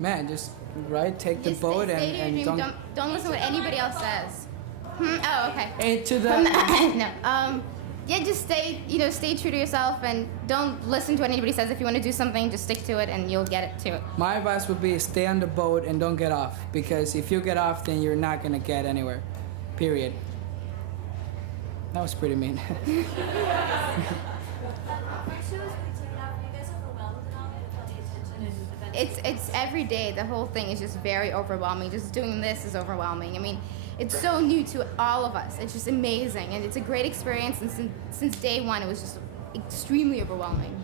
Man, just take the Just boat stay to your and dream. Don't listen to what anybody else says. Oh, okay. into the. No. Yeah, just stay true to yourself and don't listen to what anybody says. If you want to do something, just stick to it and you'll get it to it. My advice would be stay on the boat and don't get off, because if you get off, then you're not gonna get anywhere. Period. That was pretty mean. It's every day. The whole thing is just very overwhelming. Just doing this is overwhelming. I mean, it's so new to all of us. It's just amazing, and it's a great experience. And since day one, it was just extremely overwhelming.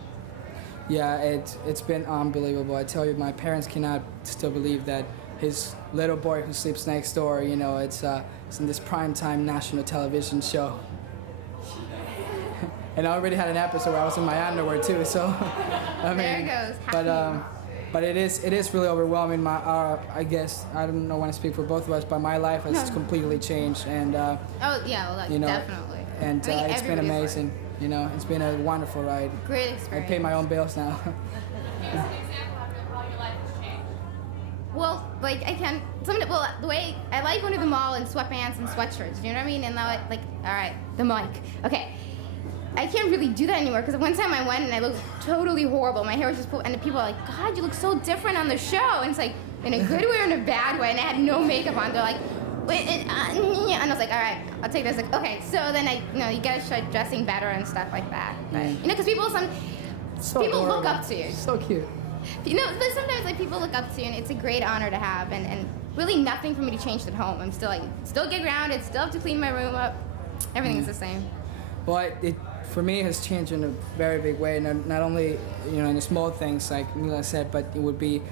Yeah, it's been unbelievable. I tell you, my parents cannot still believe that his little boy who sleeps next door, it's in this primetime national television show. And I already had an episode where I was in my underwear too, so I mean, there it goes. But it is really overwhelming. I guess I don't know when I speak for both of us, but my life has completely changed, and oh yeah, well, definitely. And I mean, it's been amazing. It's been a wonderful ride. Great experience. I pay my own bills now. Well, the way I like going to the mall in sweatpants and sweatshirts, you know what I mean? And now, all right, the mic. Okay. I can't really do that anymore because one time I went and I looked totally horrible. My hair was just and the people are like, God, you look so different on the show. And it's like, in a good way or in a bad way. And I had no makeup on. They're like, wait, and I was like, all right, I'll take this. Like, okay, so then you gotta start dressing better and stuff like that. But, because people look up to you. So cute. But sometimes people look up to you, and it's a great honor to have, and really nothing for me to change at home. I'm still get grounded, still have to clean my room up. Everything is the same. Well, it for me has changed in a very big way. Not only in the small things like Mila said, but it would be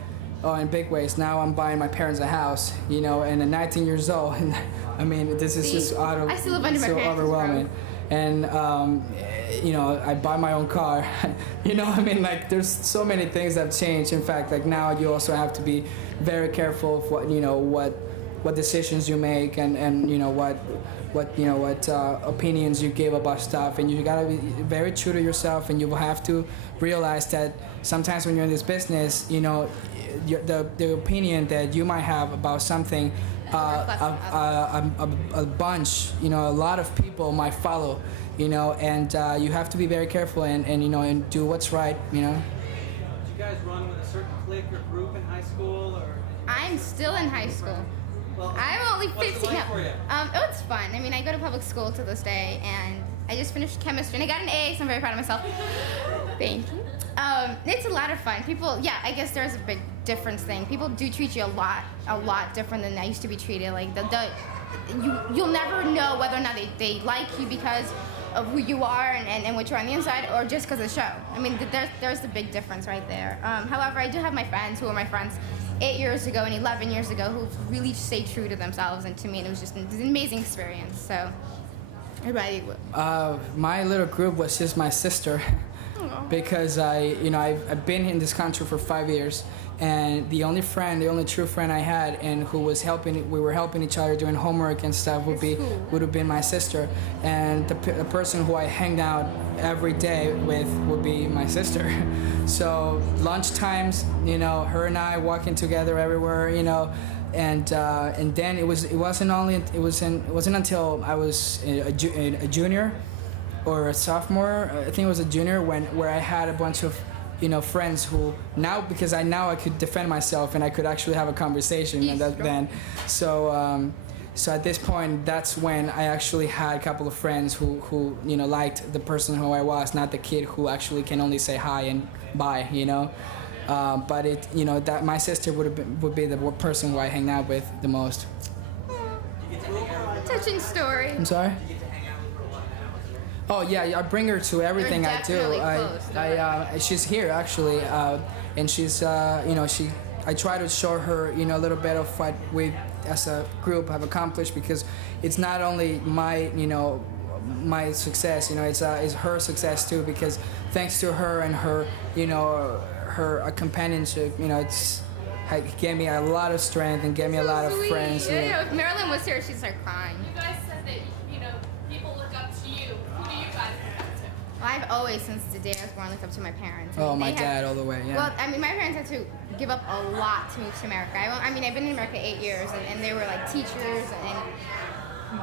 in big ways. Now I'm buying my parents a house, and I'm 19 years old, and I mean this is just I still live under my parents' overwhelming. And I buy my own car. I mean, there's so many things that have changed. In fact, now you also have to be very careful of what decisions you make and what opinions you give about stuff, and you gotta be very true to yourself, and you will have to realize that sometimes when you're in this business, the opinion that you might have about something, a bunch, a lot of people might follow, and you have to be very careful and do what's right, Did you guys run with a certain clique or group in high school, or? I'm still in high school. Well, I'm only 15. What's it like for you? It's fun. I mean, I go to public school to this day, and I just finished chemistry, and I got an A, so I'm very proud of myself. Thank you. It's a lot of fun. People, I guess there's a big difference thing. People do treat you a lot different than I used to be treated. You'll never know whether or not they like you because of who you are and what you're on the inside, or just because of the show. I mean, there's the big difference right there. However, I do have my friends who are my friends 8 years ago and 11 years ago who really stay true to themselves, and to me it was just an amazing experience. So, my little group was just my sister. Because I've been in this country for 5 years, and the only true friend I had, and who was we were helping each other doing homework and stuff, would have been my sister, and the person who I hanged out every day with would be my sister. So lunch times, her and I walking together everywhere, and then it wasn't until I was a junior or a sophomore, I think it was a junior, where I had a bunch of friends who now, because I could defend myself and I could actually have a conversation then. So at this point, that's when I actually had a couple of friends who liked the person who I was, not the kid who actually can only say hi and bye, but that my sister would be the person who I hang out with the most. touching story. I'm sorry? Oh yeah, I bring her to everything I do. She's here actually, and she's I try to show her a little bit of what we as a group have accomplished, because it's not only my success, it's her success too, because thanks to her and her her companionship, it gave me a lot of strength and gave me a lot of friends. Yeah, if Marilyn was here, she'd start crying. You guys said that people look up to you. Who do you guys look up to? Well, I've always, since the day I was born, looked up to my parents. Oh, my dad all the way, yeah. Well, I mean, my parents had to give up a lot to move to America. I mean, I've been in America 8 years, and they were like teachers and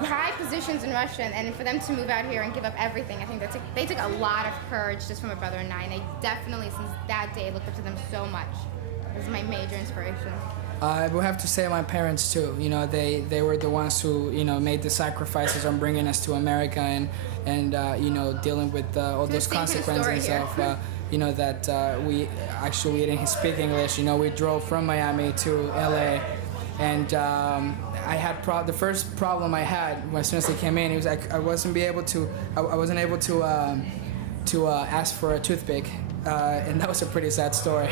high positions in Russia, and for them to move out here and give up everything, I think they took a lot of courage just from my brother and I, and I definitely, since that day, looked up to them so much. It was my major inspiration. I will have to say my parents too. You know, they were the ones who, you know, made the sacrifices on bringing us to America and you know, dealing with all those consequences of, you know, that we didn't speak English. You know, we drove from Miami to LA, and I had the first problem I had as soon as I came in. It was like I wasn't able to ask for a toothpick, and that was a pretty sad story.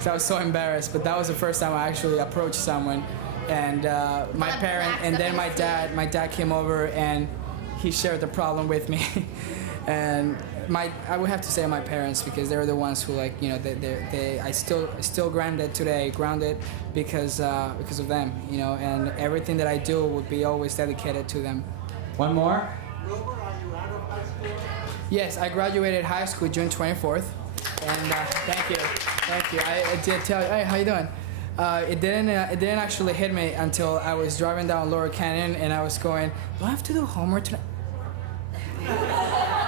So I was so embarrassed, but that was the first time I actually approached someone, and my parent, and then my dad came over and he shared the problem with me, and I would have to say my parents, because they were the ones who, like, you know, I still grounded today, because of them, you know, and everything that I do would be always dedicated to them. One more. Wilmer, are you out of high school? Yes, I graduated high school June 24th, and thank you. I did tell you. Hey, how you doing? It didn't actually hit me until I was driving down Laurel Canyon, and I was going, do I have to do homework tonight?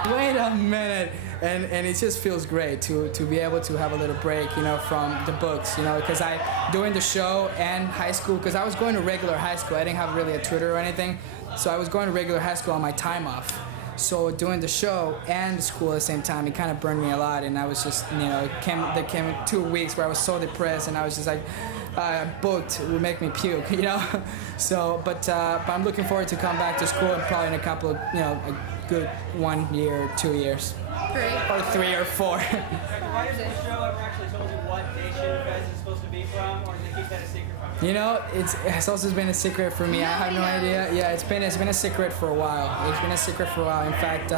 Wait a minute. And it just feels great to be able to have a little break, you know, from the books, you know, because doing the show and high school, because I was going to regular high school. I didn't have really a tutor or anything, so I was going to regular high school on my time off. So doing the show and school at the same time, it kind of burned me a lot, and I was just, you know, there came 2 weeks where I was so depressed, and I was just like, booked would make me puke, you know. So, but I'm looking forward to come back to school in probably in a couple of, you know, a good 1 year, 2 years, 3 or 4. Have the writers of the show ever actually told you what nation Fez is supposed to be from, or did they keep that a secret from you? You know, it's also been a secret for me. I have no idea. Yeah, it's been a secret for a while. It's been a secret for a while. In fact,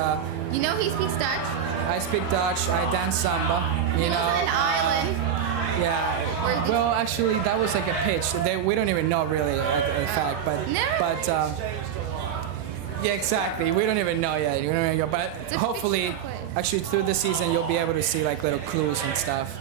You know he speaks Dutch? I speak Dutch. I dance samba. You He know. lives on an island. Yeah. Well, actually, that was like a pitch. We don't even know really a fact, but No. but yeah, exactly. We don't even know yet. We don't even know. But It's a hopefully, fictional place. actually, through the season, you'll be able to see like little clues and stuff.